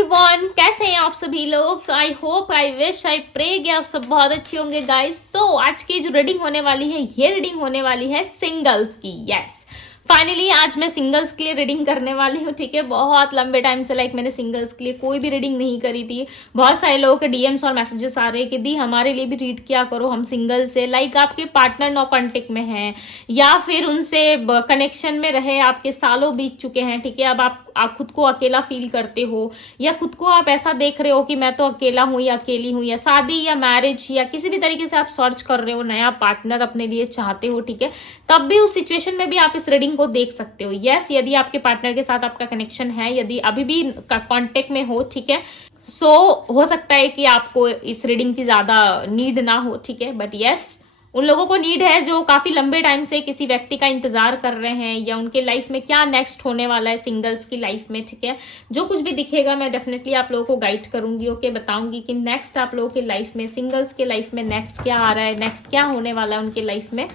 Everyone, कैसे हैं आप सभी लोग। So I hope, I wish, I pray कि आप सब बहुत अच्छे होंगे गाइस। सो आज की जो रीडिंग होने वाली है, ये रीडिंग होने वाली है सिंगल्स की। यस, फाइनली आज मैं सिंगल्स के लिए रीडिंग करने वाली हूँ। ठीक है, बहुत लंबे टाइम से मैंने सिंगल्स के लिए कोई भी रीडिंग नहीं करी थी। बहुत सारे लोगों के डीएम्स और मैसेजेस आ रहे हैं कि दी हमारे लिए भी रीड किया करो, हम सिंगल से आपके पार्टनर नो कांटेक्ट में हैं या फिर उनसे कनेक्शन में रहे, आपके सालों बीत चुके हैं। ठीक है, अब आप खुद को अकेला फील करते हो या खुद को आप ऐसा देख रहे हो कि मैं तो अकेला हूं या अकेली हूं, या शादी या मैरिज या किसी भी तरीके से आप सर्च कर रहे हो, नया पार्टनर अपने लिए चाहते हो। ठीक है, तब भी उस सिचुएशन में भी आप इस रीडिंग को देख सकते हो। यस, यदि आपके पार्टनर के साथ आपका कनेक्शन है, यदि अभी भी कांटेक्ट में हो, ठीक है, सो हो सकता है कि आपको इस रीडिंग की ज्यादा नीड ना हो। ठीक है, बट यस, उन लोगों को नीड है जो काफी लंबे टाइम से किसी व्यक्ति का इंतजार कर रहे हैं, या उनके लाइफ में क्या नेक्स्ट होने वाला है सिंगल्स की लाइफ में। ठीक है, जो कुछ भी दिखेगा मैं डेफिनेटली आप लोगों को गाइड करूंगी। ओके, बताऊंगी कि नेक्स्ट आप लोगों के लाइफ में, सिंगल्स के लाइफ में नेक्स्ट क्या आ रहा है, नेक्स्ट क्या होने वाला है उनके लाइफ में।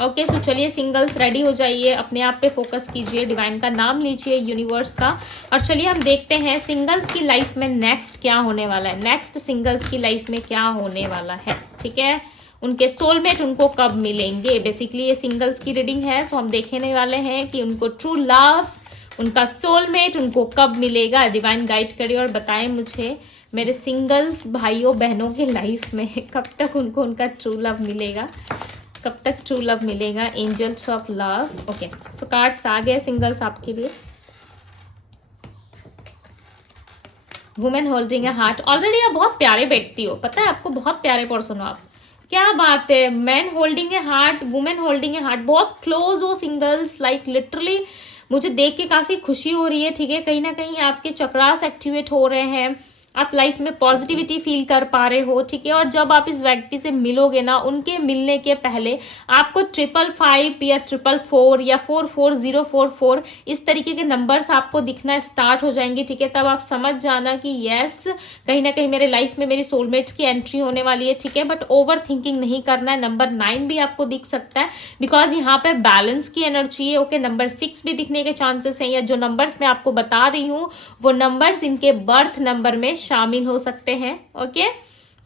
ओके, सो चलिए सिंगल्स रेडी हो जाइए, अपने आप पे फोकस कीजिए, डिवाइन का नाम लीजिए, यूनिवर्स का, और चलिए हम देखते हैं सिंगल्स की लाइफ में नेक्स्ट क्या होने वाला है, नेक्स्ट सिंगल्स की लाइफ में क्या होने वाला है। ठीक है, उनके सोलमेट उनको कब मिलेंगे। बेसिकली ये सिंगल्स की रीडिंग है, सो हम देखने वाले हैं कि उनको ट्रू लव, उनका सोलमेट उनको कब मिलेगा। डिवाइन गाइड करिए और बताएं मुझे, मेरे सिंगल्स भाइयों बहनों के लाइफ में कब तक उनको उनका ट्रू लव मिलेगा, कब तक ट्रू लव मिलेगा। Angels of love. Okay, so cards आ गए सिंगल्स आपके लिए। Women holding a heart. Already आप बहुत प्यारे व्यक्ति हो, पता है आपको, बहुत प्यारे पर्सन हो आप, क्या बात है। Man holding a heart, women holding a heart, बहुत क्लोज हो सिंगल्स, लिटरली मुझे देख के काफी खुशी हो रही है। ठीक है, कहीं ना कहीं आपके चक्रास एक्टिवेट हो रहे हैं, आप लाइफ में पॉजिटिविटी फील कर पा रहे हो। ठीक है, और जब आप इस व्यक्ति से मिलोगे ना, उनके मिलने के पहले आपको 555 या 444 या 44044 इस तरीके के नंबर्स आपको दिखना स्टार्ट हो जाएंगे। ठीक है, तब आप समझ जाना कि यस, कहीं ना कहीं मेरे लाइफ में मेरी सोलमेट्स की एंट्री होने वाली है। ठीक है, बट ओवर थिंकिंग नहीं करना है। नंबर 9 भी आपको दिख सकता है, बिकॉज यहाँ पे बैलेंस की एनर्जी है। ओके, नंबर 6 भी दिखने के चांसेस हैं, या जो नंबर्स मैं आपको बता रही हूँ वो नंबर्स इनके बर्थ नंबर में शामिल हो सकते हैं। Okay,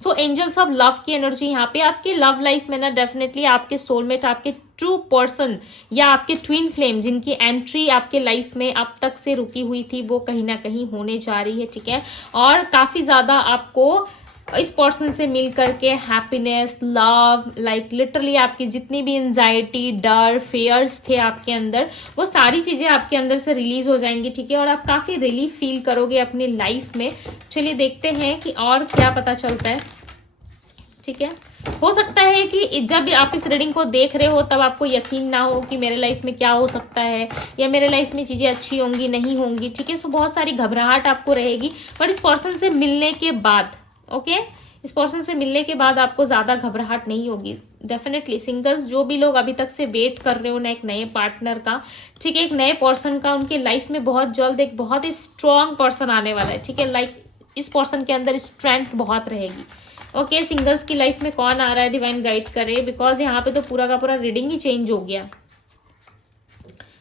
so angels of love की एनर्जी यहाँ पे आपके लव लाइफ में ना, डेफिनेटली आपके सोलमेट, आपके ट्रू पर्सन या आपके ट्विन फ्लेम जिनकी एंट्री आपके लाइफ में अब तक से रुकी हुई थी, वो कहीं ना कहीं होने जा रही है। ठीक है, और काफी ज्यादा आपको इस पर्सन से मिल करके हैप्पीनेस, लव, लिटरली आपकी जितनी भी एंजाइटी, डर, फेयर्स थे आपके अंदर, वो सारी चीजें आपके अंदर से रिलीज हो जाएंगी। ठीक है, और आप काफी रिलीफ फील करोगे अपनी लाइफ में। चलिए देखते हैं कि और क्या पता चलता है। ठीक है, हो सकता है कि जब आप इस रीडिंग को देख रहे हो तब आपको यकीन ना हो कि मेरे लाइफ में क्या हो सकता है, या मेरे लाइफ में चीजें अच्छी होंगी नहीं होंगी। ठीक है, सो बहुत सारी घबराहट आपको रहेगी, बट इस पर्सन से मिलने के बाद, ओके, इस पर्सन से मिलने के बाद आपको ज्यादा घबराहट नहीं होगी। डेफिनेटली सिंगल्स जो भी लोग अभी तक से वेट कर रहे हो ना एक नए पार्टनर का, ठीक है, एक नए पर्सन का, उनके लाइफ में बहुत जल्द एक बहुत ही स्ट्रॉन्ग पर्सन आने वाला है। ठीक है, इस पर्सन के अंदर स्ट्रेंथ बहुत रहेगी। ओके, सिंगल्स की लाइफ में कौन आ रहा है, डिवाइन गाइड करे, बिकॉज यहाँ पे तो पूरा का पूरा रीडिंग ही चेंज हो गया।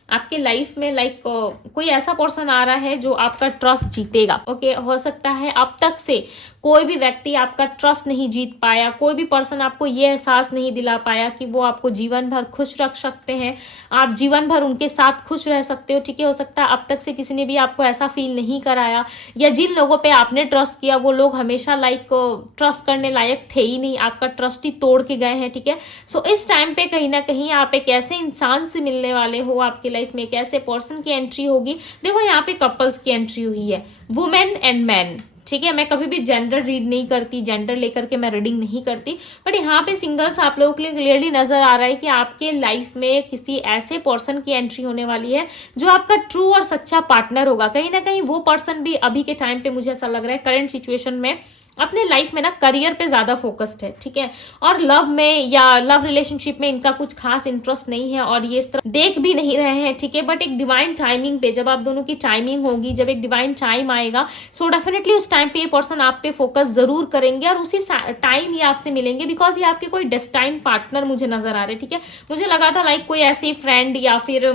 आपके लाइफ में कोई ऐसा पर्सन आ रहा है जो आपका ट्रस्ट जीतेगा। ओके, हो सकता है अब तक से कोई भी व्यक्ति आपका ट्रस्ट नहीं जीत पाया, कोई भी पर्सन आपको ये एहसास नहीं दिला पाया कि वो आपको जीवन भर खुश रख सकते हैं, आप जीवन भर उनके साथ खुश रह सकते हो। ठीक है, हो सकता है अब तक से किसी ने भी आपको ऐसा फील नहीं कराया, या जिन लोगों पे आपने ट्रस्ट किया वो लोग हमेशा ट्रस्ट करने लायक थे ही नहीं, आपका ट्रस्ट ही तोड़ के गए हैं। ठीक है, सो इस टाइम पे कहीं ना कहीं आप एक ऐसे इंसान से मिलने वाले हो, आपके लाइफ में एक ऐसे पर्सन की एंट्री होगी। देखो यहाँ पे कपल्स की एंट्री हुई है, वुमेन एंड मैन। ठीक है, मैं कभी भी जेंडर रीड नहीं करती, जेंडर लेकर के मैं रीडिंग नहीं करती, बट यहाँ पे सिंगल्स आप लोगों के लिए क्लियरली नजर आ रहा है कि आपके लाइफ में किसी ऐसे पर्सन की एंट्री होने वाली है जो आपका ट्रू और सच्चा पार्टनर होगा। कहीं ना कहीं वो पर्सन भी अभी के टाइम पे मुझे ऐसा लग रहा है करंट सिचुएशन में अपने लाइफ में ना करियर पे ज्यादा फोकस्ड है। ठीक है, और लव में या लव रिलेशनशिप में इनका कुछ खास इंटरेस्ट नहीं है, और ये इस तरह देख भी नहीं रहे हैं। ठीक है, बट एक डिवाइन टाइमिंग पे, जब आप दोनों की टाइमिंग होगी, जब एक डिवाइन टाइम आएगा, सो डेफिनेटली उस टाइम पे ये पर्सन आप पे फोकस जरूर करेंगे, और उसी टाइम ये आपसे मिलेंगे, बिकॉज ये आपके कोई डेस्टाइन पार्टनर मुझे नजर आ रहे हैं। ठीक है, मुझे लगा था कोई ऐसी फ्रेंड या फिर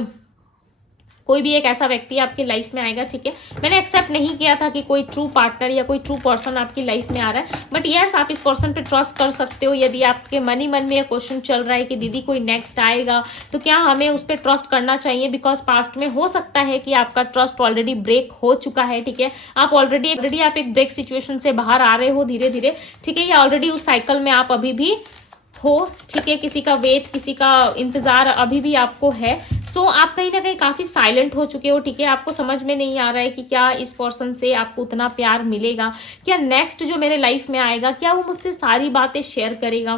कोई भी एक ऐसा व्यक्ति आपकी लाइफ में आएगा, ठीक है। मैंने एक्सेप्ट नहीं किया था कि कोई ट्रू पार्टनर या कोई ट्रू पर्सन आपकी लाइफ में आ रहा है, बट यस आप इस पर्सन पे ट्रस्ट कर सकते हो। यदि आपके मन ही मन में ये क्वेश्चन चल रहा है कि दीदी कोई नेक्स्ट आएगा, तो क्या हमें उस पर ट्रस्ट करना चाहिए, बिकॉज पास्ट में हो सकता है कि आपका ट्रस्ट ऑलरेडी ब्रेक हो चुका है, ठीक है। आप ऑलरेडी आप एक ब्रेक सिचुएशन से बाहर आ रहे हो धीरे धीरे, ठीक है, या ऑलरेडी उस साइकिल में आप अभी भी हो, ठीक है। किसी का वेट, किसी का इंतजार अभी भी आपको है। सो आप कहीं ना कहीं काफी साइलेंट हो चुके हो, ठीक है। आपको समझ में नहीं आ रहा है कि क्या इस पर्सन से आपको उतना प्यार मिलेगा, क्या नेक्स्ट जो मेरे लाइफ में आएगा क्या वो मुझसे सारी बातें शेयर करेगा,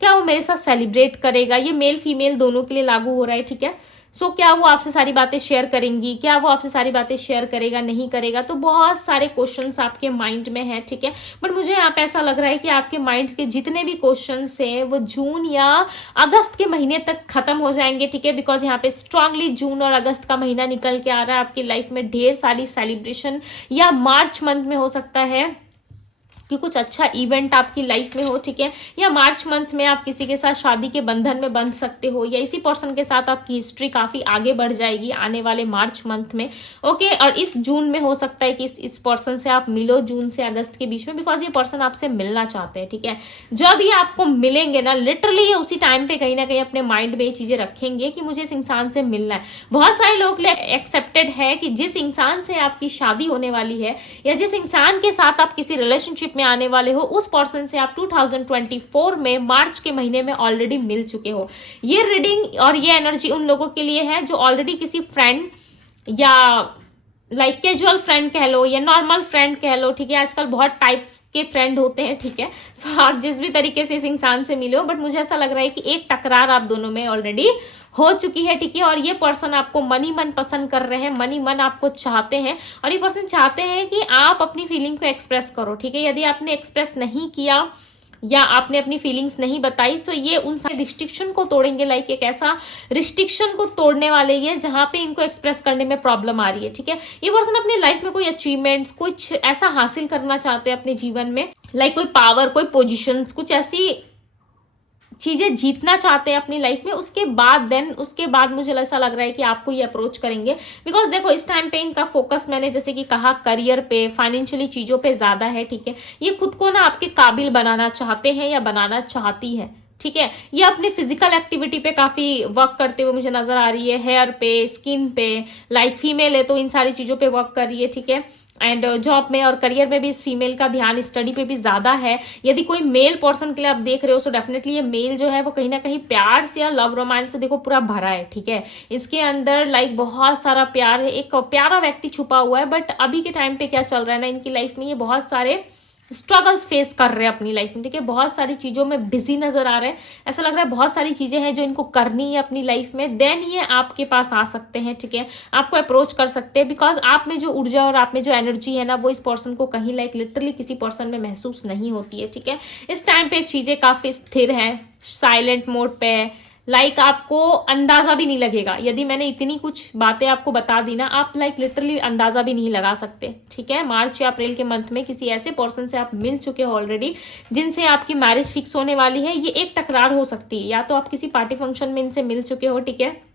क्या वो मेरे साथ सेलिब्रेट करेगा। ये मेल फीमेल दोनों के लिए लागू हो रहा है, ठीक है। सो क्या वो आपसे सारी बातें शेयर करेंगी, क्या वो आपसे सारी बातें शेयर करेगा, नहीं करेगा। तो बहुत सारे क्वेश्चंस आपके माइंड में है, ठीक है। बट मुझे यहाँ पे ऐसा लग रहा है कि आपके माइंड के जितने भी क्वेश्चंस हैं वो जून या अगस्त के महीने तक खत्म हो जाएंगे, ठीक है। बिकॉज यहाँ पे स्ट्रांगली जून और अगस्त का महीना निकल के आ रहा है। आपकी लाइफ में ढेर सारी सेलिब्रेशन, या मार्च मंथ में हो सकता है कि कुछ अच्छा इवेंट आपकी लाइफ में हो, ठीक है। या मार्च मंथ में आप किसी के साथ शादी के बंधन में बंध सकते हो, या इसी पर्सन के साथ आपकी हिस्ट्री काफी आगे बढ़ जाएगी आने वाले मार्च मंथ में, ओके। और इस जून में हो सकता है कि इस पर्सन से आप मिलो जून से अगस्त के बीच में, बिकॉज ये पर्सन आपसे मिलना चाहते हैं, ठीक है। जब ये आपको मिलेंगे ना, लिटरली ये उसी टाइम पे कहीं ना कहीं अपने माइंड में ये चीजें रखेंगे कि मुझे इस इंसान से मिलना है। बहुत सारे लोग एक्सेप्टेड है कि जिस इंसान से आपकी शादी होने वाली है, या जिस इंसान के साथ आप किसी रिलेशनशिप में आने वाले हो, उस पर्सन से आप 2024 में मार्च के महीने में ऑलरेडी मिल चुके हो। ये रीडिंग और ये एनर्जी उन लोगों के लिए है जो ऑलरेडी किसी फ्रेंड या लाइक कैजुअल फ्रेंड कह लो या नॉर्मल फ्रेंड कह लो, ठीक है। आजकल बहुत टाइप के फ्रेंड होते हैं, ठीक है। सो आप जिस भी तरीके से इस इंसान से मिले हो, बट मुझे ऐसा लग रहा है कि एक टकरार आप दोनों में ऑलरेडी हो चुकी है, ठीक है। और ये पर्सन आपको मन ही मन पसंद कर रहे हैं, मन ही मन आपको चाहते हैं, और ये पर्सन चाहते हैं कि आप अपनी फीलिंग को एक्सप्रेस करो, ठीक है। यदि आपने एक्सप्रेस नहीं किया या आपने अपनी फीलिंग्स नहीं बताई, तो ये उन सारे रिस्ट्रिक्शन को तोड़ेंगे। लाइक एक ऐसा रिस्ट्रिक्शन को तोड़ने वाले ये जहां पे इनको एक्सप्रेस करने में प्रॉब्लम आ रही है, ठीक है। ये पर्सन अपनी लाइफ में कोई अचीवमेंट्स, कुछ ऐसा हासिल करना चाहते हैं अपने जीवन में, लाइक कोई पावर, कोई पोजीशन, कुछ ऐसी चीजें जीतना चाहते हैं अपनी लाइफ में। उसके बाद मुझे ऐसा लग रहा है कि आपको ये अप्रोच करेंगे, बिकॉज देखो इस टाइम पे इनका फोकस मैंने जैसे कि कहा करियर पे, फाइनेंशियली चीजों पे ज्यादा है, ठीक है। ये खुद को ना आपके काबिल बनाना चाहते हैं या बनाना चाहती है, ठीक है। ये अपने फिजिकल एक्टिविटी पे काफी वर्क करते हुए मुझे नजर आ रही है, हेयर पे, स्किन पे, लाइक फीमेल है तो इन सारी चीजों पे वर्क कर रही है, ठीक है। एंड जॉब में और करियर में भी इस फीमेल का ध्यान स्टडी पे भी ज्यादा है। यदि कोई मेल पर्सन के लिए आप देख रहे हो, सो डेफिनेटली ये मेल जो है वो कहीं ना कहीं प्यार से या लव रोमांस से देखो पूरा भरा है, ठीक है। इसके अंदर लाइक बहुत सारा प्यार है, एक प्यारा व्यक्ति छुपा हुआ है। बट अभी के टाइम पे क्या चल रहा है ना, इनकी लाइफ में ये बहुत सारे स्ट्रगल्स फेस कर रहे हैं अपनी लाइफ में, ठीक है। बहुत सारी चीजों में बिजी नजर आ रहे हैं, ऐसा लग रहा है बहुत सारी चीजें हैं जो इनको करनी है अपनी लाइफ में। देन ये आपके पास आ सकते हैं, ठीक है, आपको अप्रोच कर सकते हैं, बिकॉज आप में जो ऊर्जा और आप में जो एनर्जी है ना, वो इस पर्सन को कहीं लाइक लिटरली किसी पर्सन में महसूस नहीं होती है, ठीक है। इस टाइम पे चीजें काफी स्थिर है, साइलेंट मोड पे है, लाइक आपको अंदाजा भी नहीं लगेगा। यदि मैंने इतनी कुछ बातें आपको बता दी ना, आप लाइक लिटरली अंदाजा भी नहीं लगा सकते, ठीक है। मार्च या अप्रैल के मंथ में किसी ऐसे पर्सन से आप मिल चुके हो ऑलरेडी, जिनसे आपकी मैरिज फिक्स होने वाली है। ये एक टकरार हो सकती है, या तो आप किसी पार्टी फंक्शन में इनसे मिल चुके हो, ठीक है,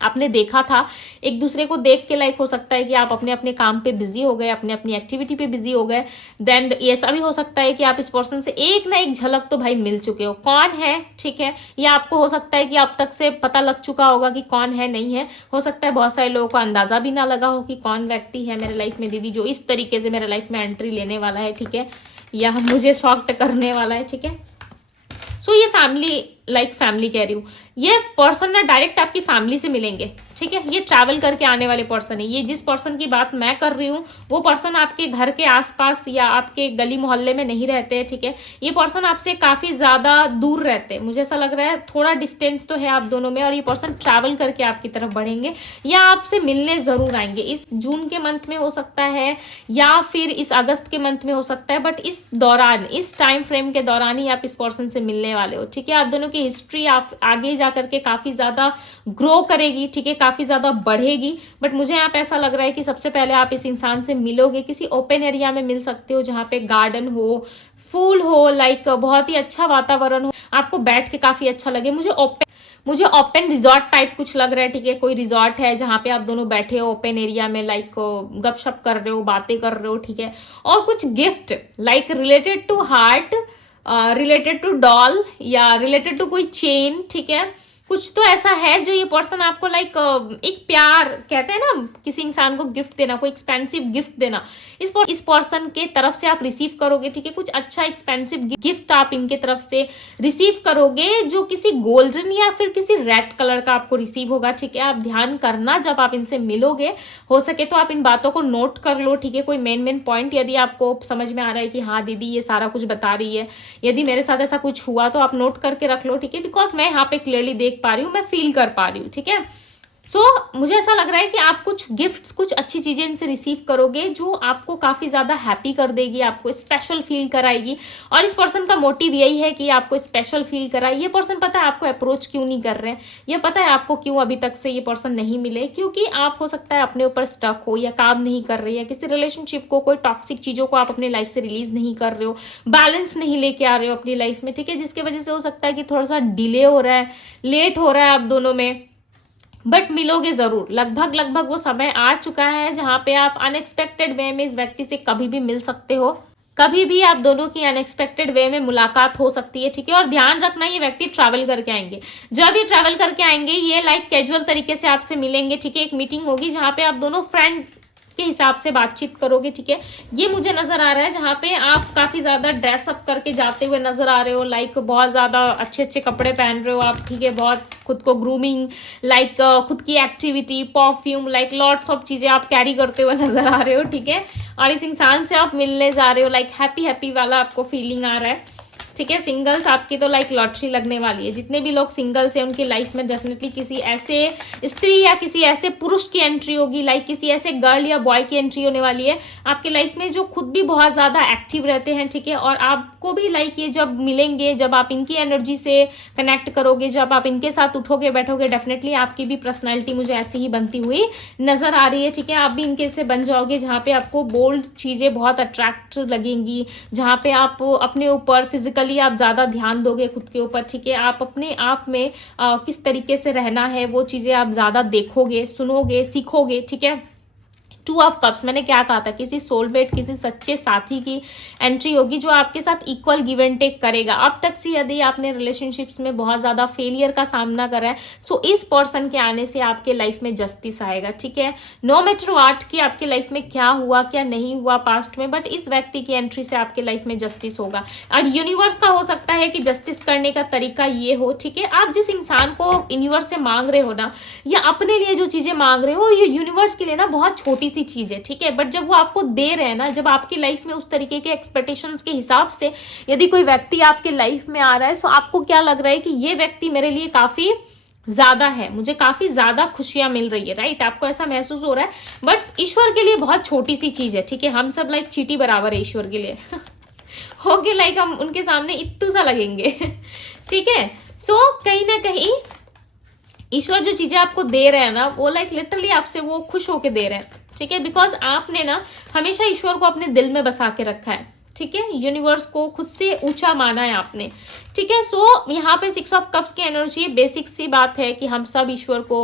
आपने देखा था एक दूसरे को देख के, लाइक हो सकता है कि आप अपने अपने काम पे बिजी हो गए, अपने अपनी एक्टिविटी पे बिजी हो गए। देन ऐसा भी हो सकता है कि आप इस पर्सन से एक ना एक झलक तो भाई मिल चुके हो, कौन है, ठीक है। या आपको हो सकता है कि अब तक से पता लग चुका होगा कि कौन है, नहीं है। हो सकता है बहुत सारे लोगों को अंदाजा भी ना लगा हो कि कौन व्यक्ति है मेरे लाइफ में दीदी जो इस तरीके से मेरे लाइफ में एंट्री लेने वाला है, ठीक है, या मुझे शॉक्ड करने वाला है, ठीक है। सो ये फैमिली कह रही हूँ, ये पर्सन ना डायरेक्ट आपकी फैमिली से मिलेंगे, ठीक है। ये ट्रैवल करके आने वाले पर्सन है। ये जिस पर्सन की बात मैं कर रही हूँ वो पर्सन आपके घर के आसपास या आपके गली मोहल्ले में नहीं रहते हैं, ठीक है। ये पर्सन आपसे काफी ज्यादा दूर रहते हैं, मुझे ऐसा लग रहा है थोड़ा डिस्टेंस तो है आप दोनों में। और ये पर्सन ट्रैवल करके आपकी तरफ बढ़ेंगे या आपसे मिलने जरूर आएंगे। इस जून के मंथ में हो सकता है या फिर इस अगस्त के मंथ में हो सकता है, बट इस दौरान, इस टाइम फ्रेम के दौरान ही आप इस पर्सन से मिलने वाले हो, ठीक है। आप दोनों की हिस्ट्री आप आगे जा करके काफी ज्यादा ग्रो करेगी, ठीक है, काफी ज्यादा बढ़ेगी। बट मुझे यहाँ पे ऐसा लग रहा है कि सबसे पहले आप इस इंसान से मिलोगे, किसी ओपन एरिया में मिल सकते हो जहाँ पे गार्डन हो, फूल हो, लाइक बहुत ही अच्छा वातावरण हो, आपको बैठ के काफी अच्छा लगे। मुझे ओपन रिजॉर्ट टाइप कुछ लग रहा है, ठीक है, कोई रिजॉर्ट है जहाँ पे आप दोनों बैठे हो ओपन एरिया में, लाइक गपशप कर रहे हो, बातें कर रहे हो, ठीक है, और कुछ gift like related to heart, related to doll या रिलेटेड टू कोई चेन, ठीक है, कुछ तो ऐसा है जो ये पर्सन आपको लाइक एक प्यार, कहते हैं ना किसी इंसान को गिफ्ट देना, कोई एक्सपेंसिव गिफ्ट देना, इस पर्सन के तरफ से आप रिसीव करोगे, ठीक है, कुछ अच्छा एक्सपेंसिव गिफ्ट आप इनके तरफ से रिसीव करोगे जो किसी गोल्डन या फिर किसी रेड कलर का आपको रिसीव होगा, ठीक है। आप ध्यान करना जब आप इनसे मिलोगे, हो सके तो आप इन बातों को नोट कर लो, ठीक है, कोई मेन पॉइंट यदि आपको समझ में आ रहा है कि हाँ दीदी ये सारा कुछ बता रही है, यदि मेरे साथ ऐसा कुछ हुआ तो आप नोट करके रख लो, ठीक है, बिकॉज मैं यहाँ पे क्लियरली देख पा रही हूँ, मैं फील कर पा रही हूँ, ठीक है। मुझे ऐसा लग रहा है कि आप कुछ गिफ्ट्स, कुछ अच्छी चीजें इनसे रिसीव करोगे जो आपको काफी ज्यादा हैप्पी कर देगी, आपको स्पेशल फील कराएगी, और इस पर्सन का मोटिव यही है कि आपको स्पेशल फील कराए। ये पर्सन पता है आपको अप्रोच क्यों नहीं कर रहे हैं, ये पता है आपको क्यों अभी तक से ये पर्सन नहीं मिले, क्योंकि आप हो सकता है अपने ऊपर स्टक हो या काम नहीं कर रहे हैं, किसी रिलेशनशिप को, कोई टॉक्सिक चीजों को आप अपनी लाइफ से रिलीज नहीं कर रहे हो, बैलेंस नहीं लेके आ रहे हो अपनी लाइफ में, ठीक है, जिसकी वजह से हो सकता है कि थोड़ा सा डिले हो रहा है, लेट हो रहा है आप दोनों में, बट मिलोगे जरूर। लगभग वो समय आ चुका है जहां पे आप अनएक्सपेक्टेड वे में इस व्यक्ति से कभी भी मिल सकते हो, कभी भी आप दोनों की अनएक्सपेक्टेड वे में मुलाकात हो सकती है, ठीक है। और ध्यान रखना ये व्यक्ति ट्रैवल करके आएंगे, जब ये ट्रैवल करके आएंगे ये लाइक कैजुअल तरीके से आपसे मिलेंगे, ठीक है, एक मीटिंग होगी जहां पे आप दोनों फ्रेंड के हिसाब से बातचीत करोगे, ठीक है। ये मुझे नजर आ रहा है जहां पे आप काफी ज्यादा ड्रेसअप करके जाते हुए नजर आ रहे हो, लाइक बहुत ज्यादा अच्छे कपड़े पहन रहे हो आप, ठीक है, बहुत खुद को ग्रूमिंग, लाइक खुद की activity, perfume, like lots of चीजें आप कैरी करते हुए नजर आ रहे हो, ठीक है। और इस इंसान से आप मिलने जा रहे हो, लाइक हैप्पी वाला आपको फीलिंग आ रहा है, ठीक है। सिंगल्स आपकी तो लाइक लॉटरी लगने वाली है, जितने भी लोग सिंगल्स हैं उनकी लाइफ में डेफिनेटली किसी ऐसे स्त्री या किसी ऐसे पुरुष की एंट्री होगी, लाइक किसी ऐसे गर्ल या बॉय की एंट्री होने वाली है आपके लाइफ में जो खुद भी बहुत ज्यादा एक्टिव रहते हैं, ठीक है। और आपको भी लाइक ये जब मिलेंगे, जब आप इनकी एनर्जी से कनेक्ट करोगे, जब आप इनके साथ उठोगे बैठोगे, डेफिनेटली आपकी भी पर्सनैलिटी मुझे ऐसी ही बनती हुई नजर आ रही है, ठीक है। आप भी इनके से बन जाओगे जहाँ पे आपको बोल्ड चीजें बहुत अट्रैक्ट लगेंगी, जहाँ पे आप अपने ऊपर फिजिकल आप ज्यादा ध्यान दोगे खुद के ऊपर, ठीक है। आप अपने आप में किस तरीके से रहना है वो चीजें आप ज्यादा देखोगे, सुनोगे, सीखोगे, ठीक है। 2 ऑफ कप्स, मैंने क्या कहा था, किसी सोलमेट, किसी सच्चे साथी की एंट्री होगी जो आपके साथ इक्वल गिव एंड टेक करेगा। अब तक से यदि आपने रिलेशनशिप्स में बहुत ज्यादा फेलियर का सामना करा है, सो इस पर्सन के आने से आपके लाइफ में जस्टिस आएगा, ठीक है। नो मैटर व्हाट कि आपके लाइफ में क्या हुआ क्या नहीं हुआ पास्ट में, बट इस व्यक्ति की एंट्री से आपके लाइफ में जस्टिस होगा। और यूनिवर्स का हो सकता है कि जस्टिस करने का तरीका ये हो, ठीक है, आप जिस इंसान को यूनिवर्स से मांग रहे हो ना, या अपने लिए जो चीजें मांग रहे हो, ये यूनिवर्स के लिए ना बहुत छोटी सी चीज है, ठीक है। बट जब वो आपको दे रहे हैं ना, जब आपकी लाइफ में उस तरीके के एक्सपेक्टेशंस के हिसाब से यदि कोई व्यक्ति आपके लाइफ में आ रहा है, तो आपको क्या लग रहा है कि ये व्यक्ति मेरे लिए काफी ज्यादा है, मुझे काफी ज्यादा खुशियां मिल रही है, राइट। आपको ऐसा महसूस हो रहा है, बट ईश्वर के लिए बहुत छोटी सी चीज है, ठीक है। हम सब लाइक चींटी बराबर है ईश्वर के लिए होगे, लाइक हम उनके सामने इत्तू सा लगेंगे ठीक है। कहीं ना कहीं ईश्वर जो चीजें आपको दे रहे हैं ना, वो लाइक लिटरली आपसे वो खुश होके दे रहे हैं, ठीक है। बिकॉज आपने ना हमेशा ईश्वर को अपने दिल में बसा के रखा है, ठीक है। यूनिवर्स को खुद से ऊंचा माना है आपने, ठीक है। यहाँ पे 6 ऑफ कप्स की एनर्जी, बेसिक सी बात है कि हम सब ईश्वर को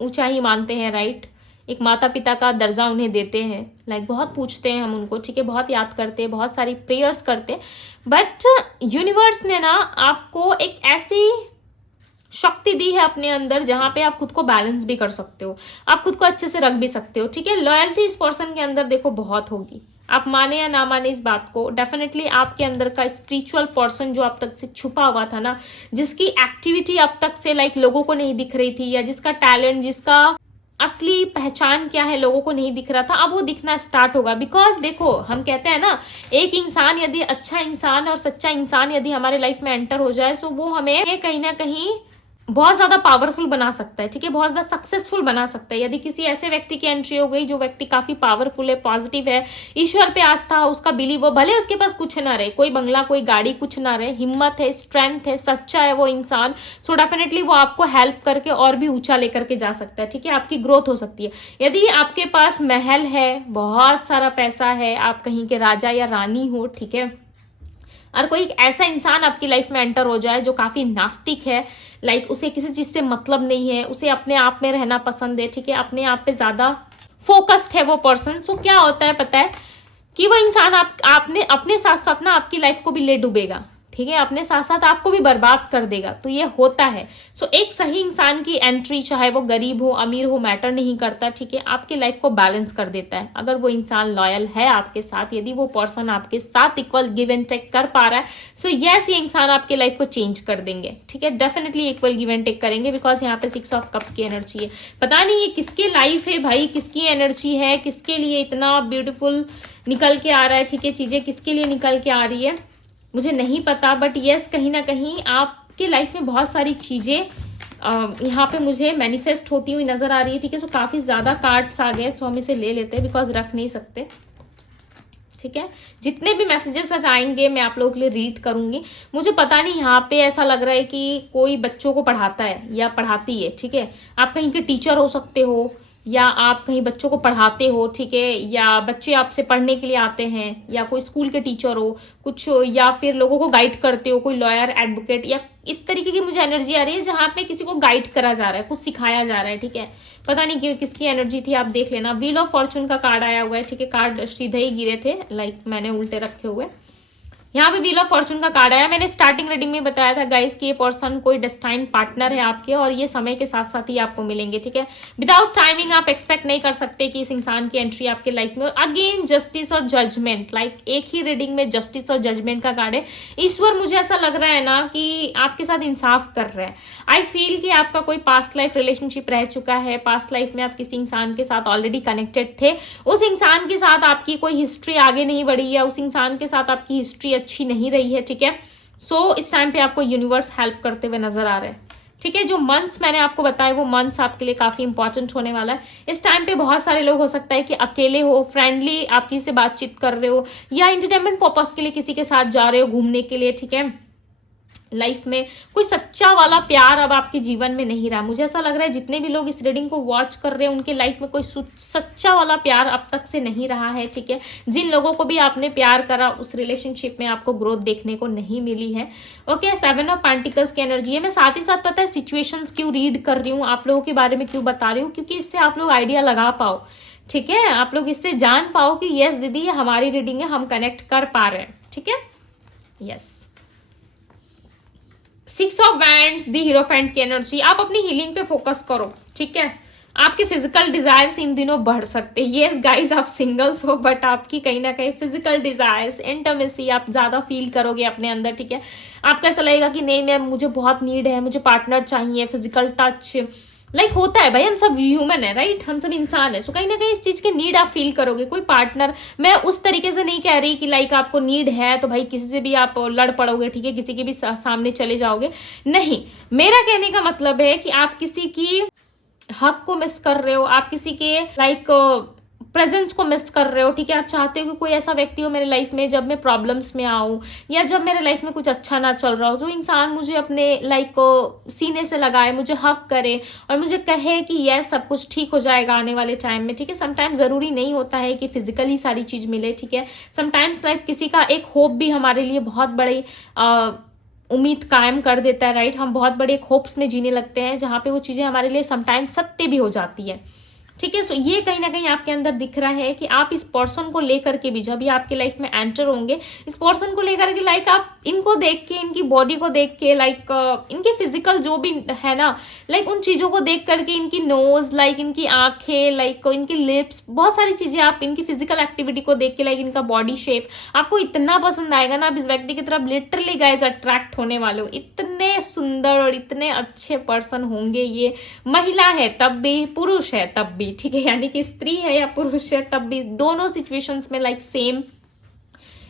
ऊंचा ही मानते हैं, राइट। एक माता पिता का दर्जा उन्हें देते हैं, लाइक बहुत पूछते हैं हम उनको, ठीक है, बहुत याद करते हैं, बहुत सारी प्रेयर्स करते हैं। बट यूनिवर्स ने ना आपको एक ऐसी शक्ति दी है अपने अंदर जहां पे आप खुद को बैलेंस भी कर सकते हो, आप खुद को अच्छे से रख भी सकते हो, ठीक है। लॉयल्टी इस पर्सन के अंदर देखो बहुत होगी, आप माने या ना माने इस बात को, डेफिनेटली आपके अंदर का स्पिरिचुअल पर्सन जो अब तक से छुपा हुआ था ना, जिसकी एक्टिविटी अब तक से लाइक लोगों को नहीं दिख रही थी, या जिसका टैलेंट, जिसका असली पहचान क्या है लोगों को नहीं दिख रहा था, अब वो दिखना स्टार्ट होगा। बिकॉज देखो, हम कहते हैं ना, एक इंसान यदि अच्छा इंसान और सच्चा इंसान यदि हमारे लाइफ में एंटर हो जाए, तो वो हमें कहीं ना कहीं बहुत ज्यादा पावरफुल बना सकता है, ठीक है, बहुत ज्यादा सक्सेसफुल बना सकता है। यदि किसी ऐसे व्यक्ति की एंट्री हो गई जो व्यक्ति काफी पावरफुल है, पॉजिटिव है, ईश्वर पे आस्था, उसका बिलीव, वो भले उसके पास कुछ ना रहे, कोई बंगला, कोई गाड़ी, कुछ ना रहे, हिम्मत है, स्ट्रेंथ है, सच्चा है वो इंसान, सो डेफिनेटली वो आपको हेल्प करके और भी ऊंचा लेकर के जा सकता है, ठीक है। आपकी ग्रोथ हो सकती है। यदि आपके पास महल है, बहुत सारा पैसा है, आप कहीं के राजा या रानी हो, ठीक है, और कोई एक ऐसा इंसान आपकी लाइफ में एंटर हो जाए जो काफी नास्तिक है, लाइक उसे किसी चीज से मतलब नहीं है, उसे अपने आप में रहना पसंद है, ठीक है, अपने आप पे ज्यादा फोकस्ड है वो पर्सन। सो क्या होता है पता है कि वो इंसान आपने अपने साथ साथ ना आपकी लाइफ को भी ले डूबेगा, ठीक है, अपने साथ साथ आपको भी बर्बाद कर देगा। तो ये होता है। सो एक सही इंसान की एंट्री, चाहे वो गरीब हो अमीर हो, मैटर नहीं करता, ठीक है, आपकी लाइफ को बैलेंस कर देता है। अगर वो इंसान लॉयल है आपके साथ, यदि वो पर्सन आपके साथ इक्वल गिव एंड टेक कर पा रहा है, सो यस, ये इंसान आपके लाइफ को चेंज कर देंगे, ठीक है, definitely equal give and take करेंगे, बिकॉज यहाँ पे 6 ऑफ कप्स की एनर्जी है। पता नहीं ये किसकी लाइफ है भाई, किसकी एनर्जी है, किसके लिए इतना ब्यूटीफुल निकल के आ रहा है, ठीक है, चीजें किसके लिए निकल के आ रही है मुझे नहीं पता, बट यस, कहीं ना कहीं आपके लाइफ में बहुत सारी चीजें यहाँ पे मुझे मैनिफेस्ट होती हुई नजर आ रही है, ठीक है। सो काफी ज्यादा कार्ड्स आ गए, तो हम इसे ले लेते हैं, बिकॉज रख नहीं सकते, ठीक है। जितने भी मैसेजेस आज आएंगे मैं आप लोगों के लिए रीड करूंगी। मुझे पता नहीं, यहाँ पे ऐसा लग रहा है कि कोई बच्चों को पढ़ाता है या पढ़ाती है, ठीक है, आप कहीं के टीचर हो सकते हो, या आप कहीं बच्चों को पढ़ाते हो, ठीक है, या बच्चे आपसे पढ़ने के लिए आते हैं, या कोई स्कूल के टीचर हो कुछ, या फिर लोगों को गाइड करते हो, कोई लॉयर एडवोकेट, या इस तरीके की मुझे एनर्जी आ रही है जहां पे किसी को गाइड करा जा रहा है, कुछ सिखाया जा रहा है, ठीक है। पता नहीं कि किसकी एनर्जी थी, आप देख लेना। व्हील ऑफ फॉर्चून का कार्ड आया हुआ है, ठीक है, कार्ड सीधे ही गिरे थे, लाइक मैंने उल्टे रखे हुए। यहाँ पे व्हील ऑफ फॉर्चून का कार्ड आया। मैंने स्टार्टिंग रीडिंग में बताया था गाइस कि ये पर्सन कोई डेस्टाइन पार्टनर है आपके, और ये समय के साथ साथ ही आपको मिलेंगे, ठीक है। विदाउट टाइमिंग आप एक्सपेक्ट नहीं कर सकते कि इस इंसान की एंट्री आपके लाइफ में। अगेन जस्टिस और जजमेंट, लाइक एक ही रीडिंग में जस्टिस और जजमेंट का कार्ड है। ईश्वर मुझे ऐसा लग रहा है ना कि आपके साथ इंसाफ कर रहा है। आई फील कि आपका कोई पास्ट लाइफ रिलेशनशिप रह चुका है, पास्ट लाइफ में आप किसी इंसान के साथ ऑलरेडी कनेक्टेड थे, उस इंसान के साथ आपकी कोई हिस्ट्री आगे नहीं बढ़ी है, उस इंसान के साथ आपकी हिस्ट्री अच्छी नहीं रही है, ठीक है। सो इस टाइम पे आपको यूनिवर्स हेल्प करते हुए नजर आ रहा है, ठीक है। जो मंथ्स मैंने आपको बताए वो मंथ्स आपके लिए काफी इंपॉर्टेंट होने वाला है। इस टाइम पे बहुत सारे लोग हो सकता है कि अकेले हो, फ्रेंडली आप किसी से बातचीत कर रहे हो, या एंटरटेनमेंट पर्पस के लिए किसी के साथ जा रहे हो घूमने के लिए, ठीक है। लाइफ में कोई सच्चा वाला प्यार अब आपके जीवन में नहीं रहा। मुझे ऐसा लग रहा है जितने भी लोग इस रीडिंग को वॉच कर रहे हैं उनके लाइफ में कोई सच्चा वाला प्यार अब तक से नहीं रहा है, ठीक है। जिन लोगों को भी आपने प्यार करा उस रिलेशनशिप में आपको ग्रोथ देखने को नहीं मिली है। ओके, 7 ऑफ पेंटिकल्स की एनर्जी है। मैं साथ ही साथ पता है सिचुएशंस क्यों रीड कर रही हूँ, आप लोगों के बारे में क्यों बता रही हूँ, क्योंकि इससे आप लोग आइडिया लगा पाओ, ठीक है, आप लोग इससे जान पाओ कि यस दीदी ये हमारी रीडिंग है, हम कनेक्ट कर पा रहे हैं, ठीक है। यस, 6 ऑफ वैंड्स, दी हीरोफेंट की एनर्जी। आप अपनी हीलिंग पे फोकस करो, ठीक है। आपके फिजिकल डिजायर्स इन दिनों बढ़ सकते हैं। यस गाइस, आप सिंगल्स हो बट आपकी कहीं ना कहीं फिजिकल डिजायर्स, इंटीमेसी आप ज्यादा फील करोगे अपने अंदर, ठीक है। आपको ऐसा लगेगा कि नहीं मैं मुझे बहुत नीड है, मुझे पार्टनर चाहिए, फिजिकल टच, लाइक होता है भाई, हम सब ह्यूमन है, राइट, हम सब इंसान है। सो कहीं ना कहीं इस चीज की नीड आप फील करोगे। कोई पार्टनर, मैं उस तरीके से नहीं कह रही कि लाइक आपको नीड है तो भाई किसी से भी आप लड़ पड़ोगे, ठीक है, किसी के भी सामने चले जाओगे, नहीं। मेरा कहने का मतलब है कि आप किसी की हक को मिस कर रहे हो, आप किसी के लाइक प्रेजेंस को मिस कर रहे हो, ठीक है। आप चाहते हो कि कोई ऐसा व्यक्ति हो मेरे लाइफ में जब मैं प्रॉब्लम्स में आऊं, या जब मेरे लाइफ में कुछ अच्छा ना चल रहा हो, जो इंसान मुझे अपने लाइक सीने से लगाए, मुझे हक करे और मुझे कहे कि यस सब कुछ ठीक हो जाएगा आने वाले टाइम में, ठीक है। समटाइम्स जरूरी नहीं होता है कि फिजिकली सारी चीज मिले, ठीक है। समटाइम्स लाइक किसी का एक होप भी हमारे लिए बहुत बड़ी उम्मीद कायम कर देता है, राइट। हम बहुत बड़े होप्स में जीने लगते हैं जहां पे वो चीजें हमारे लिए समटाइम्स सत्य भी हो जाती है, ठीक है। सो ये कहीं ना कहीं आपके अंदर दिख रहा है कि आप इस पर्सन को लेकर के भी जब भी आपके लाइफ में एंटर होंगे, इस पर्सन को लेकर के लाइक आप इनको देख के, इनकी बॉडी को देख के, लाइक इनके फिजिकल जो भी है ना, लाइक उन चीजों को देख करके, इनकी नोज, लाइक इनकी आंखें, लाइक इनकी लिप्स, बहुत सारी चीजें आप इनकी फिजिकल एक्टिविटी को देख के, लाइक इनका बॉडी शेप आपको इतना पसंद आएगा ना, आप इस व्यक्ति की तरफ लिटरली गाइज अट्रैक्ट होने वाले हो। इतने सुंदर और इतने अच्छे पर्सन होंगे ये। महिला है तब भी, पुरुष है तब भी, ठीक है, यानी कि स्त्री है या पुरुष है तब भी, दोनों सिचुएशंस में लाइक सेम।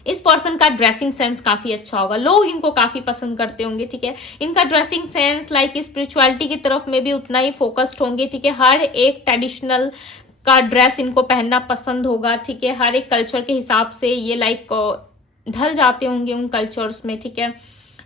इस पर्सन का ड्रेसिंग सेंस काफी अच्छा होगा, लोग इनको काफी पसंद करते होंगे, ठीक है। इनका ड्रेसिंग सेंस लाइक स्पिरिचुअलिटी की तरफ में भी उतना ही फोकस्ड होंगे, ठीक है। हर एक ट्रेडिशनल का ड्रेस इनको पहनना पसंद होगा, ठीक है। हर एक कल्चर के हिसाब से ये लाइक ढल जाते होंगे उन कल्चर्स में, ठीक है।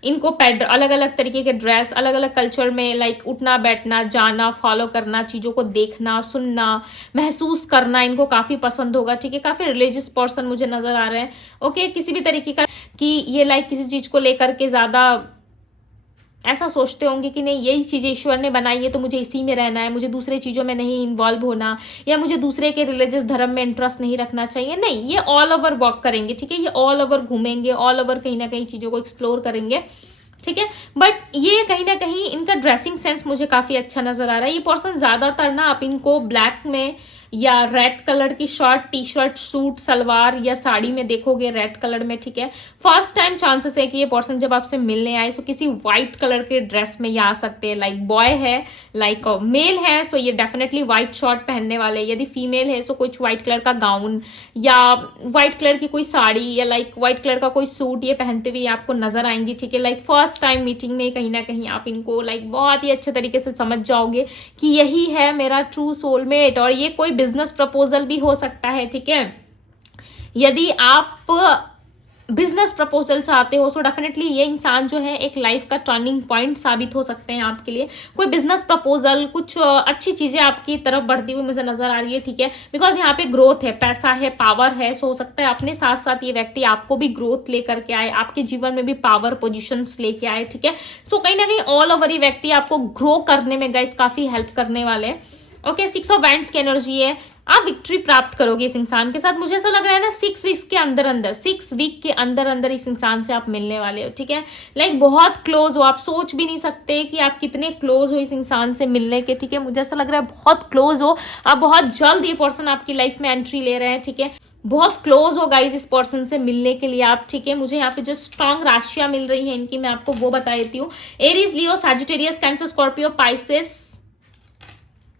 इनको अलग अलग तरीके के ड्रेस, अलग अलग कल्चर में लाइक उठना बैठना जाना फॉलो करना, चीज़ों को देखना सुनना महसूस करना इनको काफ़ी पसंद होगा। ठीक है, काफ़ी रिलीजियस पर्सन मुझे नज़र आ रहे हैं। ओके, किसी भी तरीके का कि ये लाइक किसी चीज़ को लेकर के ज़्यादा ऐसा सोचते होंगे कि नहीं यही चीज़ें ईश्वर ने बनाई है तो मुझे इसी में रहना है, मुझे दूसरे चीज़ों में नहीं इन्वॉल्व होना, या मुझे दूसरे के रिलीजियस धर्म में इंटरेस्ट नहीं रखना चाहिए। नहीं, ये ऑल ओवर वॉक करेंगे। ठीक है, ये ऑल ओवर घूमेंगे, ऑल ओवर कहीं ना कहीं चीज़ों को एक्सप्लोर करेंगे। ठीक है, बट ये कहीं ना कहीं इनका ड्रेसिंग सेंस मुझे काफ़ी अच्छा नज़र आ रहा है। ये पर्सन ज़्यादातर ना आप इनको ब्लैक में या रेड कलर की shirt T shirt suit salwar या साड़ी में देखोगे रेड कलर में। ठीक है, फर्स्ट टाइम चांसेस है कि ये पर्सन जब आपसे मिलने आए सो किसी व्हाइट कलर के ड्रेस में ये आ सकते हैं। लाइक बॉय है, लाइक मेल है सो ये डेफिनेटली व्हाइट शर्ट पहनने वाले, यदि फीमेल है सो कुछ व्हाइट कलर का गाउन या व्हाइट कलर की कोई साड़ी या लाइक व्हाइट कलर का कोई सूट ये पहनते हुए आपको नजर आएंगी। ठीक है, लाइक फर्स्ट टाइम मीटिंग में कहीं ना कहीं आप इनको लाइक बहुत ही अच्छे तरीके से समझ जाओगे कि यही है मेरा ट्रू सोलमेट। और ये कोई बिजनेस प्रपोजल भी हो सकता है। ठीक है, यदि आप बिजनेस प्रपोजल चाहते हो सो डेफिनेटली ये इंसान जो है एक लाइफ का टर्निंग पॉइंट साबित हो सकते हैं आपके लिए। कोई बिजनेस प्रपोजल कुछ अच्छी चीजें आपकी तरफ बढ़ती हुई मुझे नजर आ रही है। ठीक है, बिकॉज यहाँ पे ग्रोथ है, पैसा है, पावर है, सो हो सकता है अपने साथ साथ ये व्यक्ति आपको भी ग्रोथ लेकर के आए, आपके जीवन में भी पावर पोजिशंस लेके आए। ठीक है, सो कहीं ना कहीं ऑल ओवर ये व्यक्ति आपको ग्रो करने में गाइस काफी हेल्प करने वाले हैं। ओके, 6 ऑफ वैंड्स की एनर्जी है, आप विक्ट्री प्राप्त करोगे इस इंसान के साथ। मुझे ऐसा लग रहा है ना 6 वीक्स के अंदर अंदर 6 वीक के अंदर अंदर इस इंसान से आप मिलने वाले हो। ठीक है, लाइक बहुत क्लोज हो, आप सोच भी नहीं सकते कि आप कितने क्लोज हो इस इंसान से मिलने के। ठीक है, मुझे ऐसा लग रहा है बहुत क्लोज हो आप, बहुत जल्द ये पर्सन आपकी लाइफ में एंट्री ले रहे हैं। ठीक है, बहुत क्लोज हो गाइज इस पर्सन से मिलने के लिए आप। ठीक है, मुझे यहाँ पे जो स्ट्रांग राशियां मिल रही है इनकी मैं आपको वो बता देती हूँ। Aries, Leo, Sagittarius, Cancer, Scorpio, Pisces,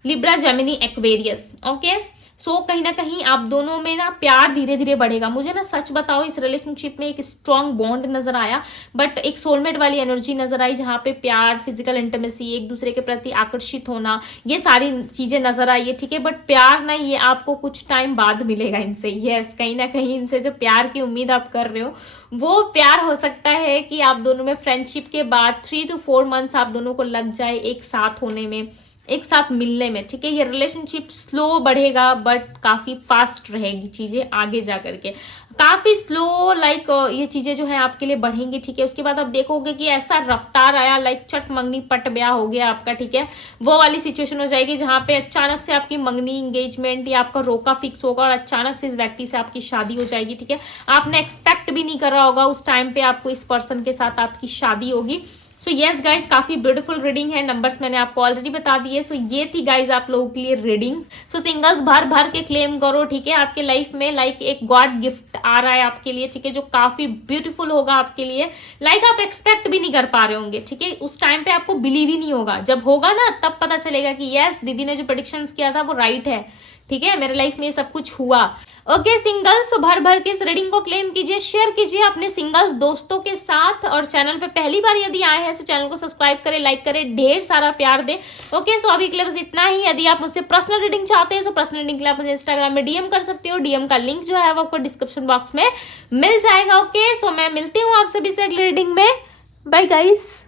Libra, Gemini, Aquarius. Okay, so कहीं ना कहीं आप दोनों में ना प्यार धीरे धीरे बढ़ेगा। मुझे ना सच बताओ इस रिलेशनशिप में एक स्ट्रांग बॉन्ड नजर आया, बट एक सोलमेट वाली एनर्जी नजर आई जहां पे प्यार, फिजिकल इंटीमेसी, एक दूसरे के प्रति आकर्षित होना, ये सारी चीजें नजर आई है। ठीक है, बट प्यार नहीं, ये आपको कुछ टाइम बाद मिलेगा इनसे। यस, कहीं ना कहीं इनसे जो प्यार की उम्मीद आप कर रहे हो वो प्यार हो सकता है कि आप दोनों में फ्रेंडशिप के बाद 3 to 4 मंथ्स आप दोनों को लग जाए एक साथ होने में, एक साथ मिलने में। ठीक है, ये रिलेशनशिप स्लो बढ़ेगा बट काफी फास्ट रहेगी चीजें आगे जा करके, काफी स्लो लाइक ये चीजें जो है आपके लिए बढ़ेंगी। ठीक है, उसके बाद आप देखोगे कि ऐसा रफ्तार आया लाइक चट मंगनी पट ब्याह हो गया आपका। ठीक है, वो वाली सिचुएशन हो जाएगी जहां पे अचानक से आपकी मंगनी एंगेजमेंट या आपका रोका फिक्स होगा और अचानक से इस व्यक्ति से आपकी शादी हो जाएगी। ठीक है, आपने एक्सपेक्ट भी नहीं करा होगा उस टाइम पे आपको इस पर्सन के साथ आपकी शादी होगी। सो यस गाइज, काफी ब्यूटीफुल रीडिंग है, नंबर्स मैंने आपको ऑलरेडी बता दिए। सो ये थी गाइज आप लोगों के लिए रीडिंग। सो सिंगल्स भर भर के क्लेम करो। ठीक है, आपके लाइफ में लाइक एक गॉड गिफ्ट आ रहा है आपके लिए। ठीक है, जो काफी ब्यूटीफुल होगा आपके लिए, लाइक आप एक्सपेक्ट भी नहीं कर पा रहे होंगे। ठीक है, उस टाइम पे आपको बिलीव ही नहीं होगा, जब होगा ना तब पता चलेगा कि यस दीदी ने जो प्रेडिक्शंस किया था वो राइट है। ठीक है, मेरे लाइफ में ये सब कुछ हुआ। ओके, सिंगल्स भर भर के इस रीडिंग को क्लेम कीजिए, शेयर कीजिए अपने सिंगल्स दोस्तों के साथ, और चैनल पे पहली बार यदि आए हैं तो चैनल को सब्सक्राइब करें, लाइक करें, ढेर सारा प्यार दें। ओके, सो अभी के लिए बस इतना ही। यदि आप मुझसे पर्सनल रीडिंग चाहते हैं तो पर्सनल रीडिंग के लिए आप मुझे इंस्टाग्राम में डीएम कर सकते हो। डीएम का लिंक जो है वो आपको डिस्क्रिप्शन बॉक्स में मिल जाएगा। ओके, सो मैं मिलती हूँ आप सभी से अगली रीडिंग में। Bye guys.